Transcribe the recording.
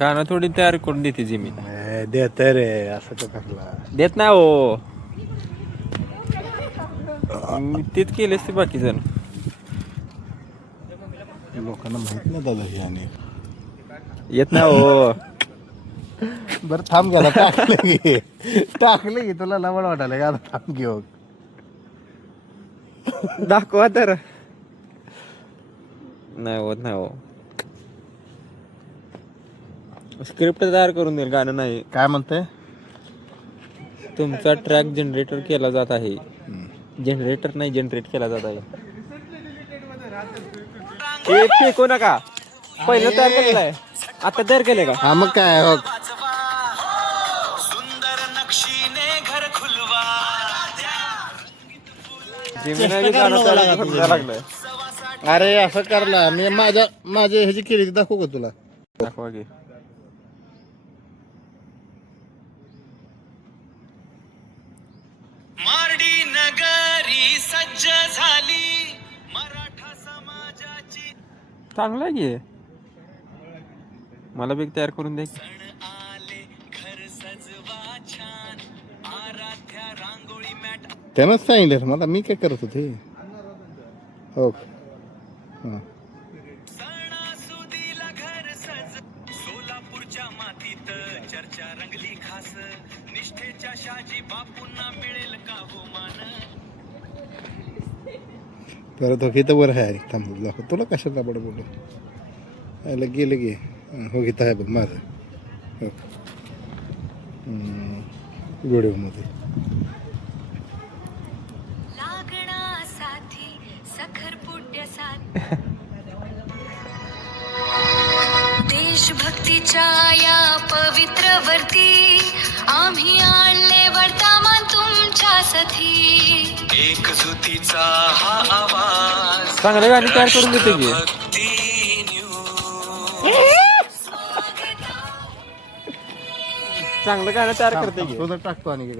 गाणं थोडी तयार करून देते जिमी. देत रे असं तर कसला देत नाही हो. मी तेच केलेच ते बाकी जण. लोकांना माहित नाही दादा हे आणि येत नाही हो. बरं थांब घ्या टाकले की तुला लवड वाटायला का आता थांब घेऊ दाखवा तर. नाही होत नाही हो. स्क्रिप्ट तयार करून देईल गाणं नाही. काय म्हणते तुमचा ट्रॅक जनरेटर केला जात आहे. जनरेटर नाही जनरेट केला जात आहे. हे फेकू नका. पहिलं तयार केलेलं आहे. आता तयार केले का? हा मग काय हो जिमीनाने गाणं तयार करून द्यायला लागलंय. अरे असं करला मी माझ्या ह्याची केली ती दाखवू का तुला दाखवा की. मार्डी नगरी सज्ज झाली मराठा समाजाची. चांगलं आहे की. मला बी तयार करून द्या की. आले घर सजवा छान आराध्या रांगोळी मॅट. त्यानंच सांगितलं मला मी काय करत होते हो सणासुदीला घर सज. सोलापूरच्या मातीत चर्चा रंगली खास. निष्ठेच्या शाजी बापूंना मिळेल का हो मान. परत हो तर बरं आहे थांब दाखव तुला कशाला बडं बोलू गेलं गे हो घेत आहे बघ माझं हो व्हिडिओमध्ये लागण्यासाठी सखर पुढ्यासाठी देशभक्तीच्या या पवित्र वरती आम्ही आणले वर्तमान तुमच्यासाठी. एकजुतीचा हा आवाज. चांगलं गाणी तयार करून देते की. भक्ती चांगलं गाणं तयार करते की. तुझं टाकतो आणि इकडे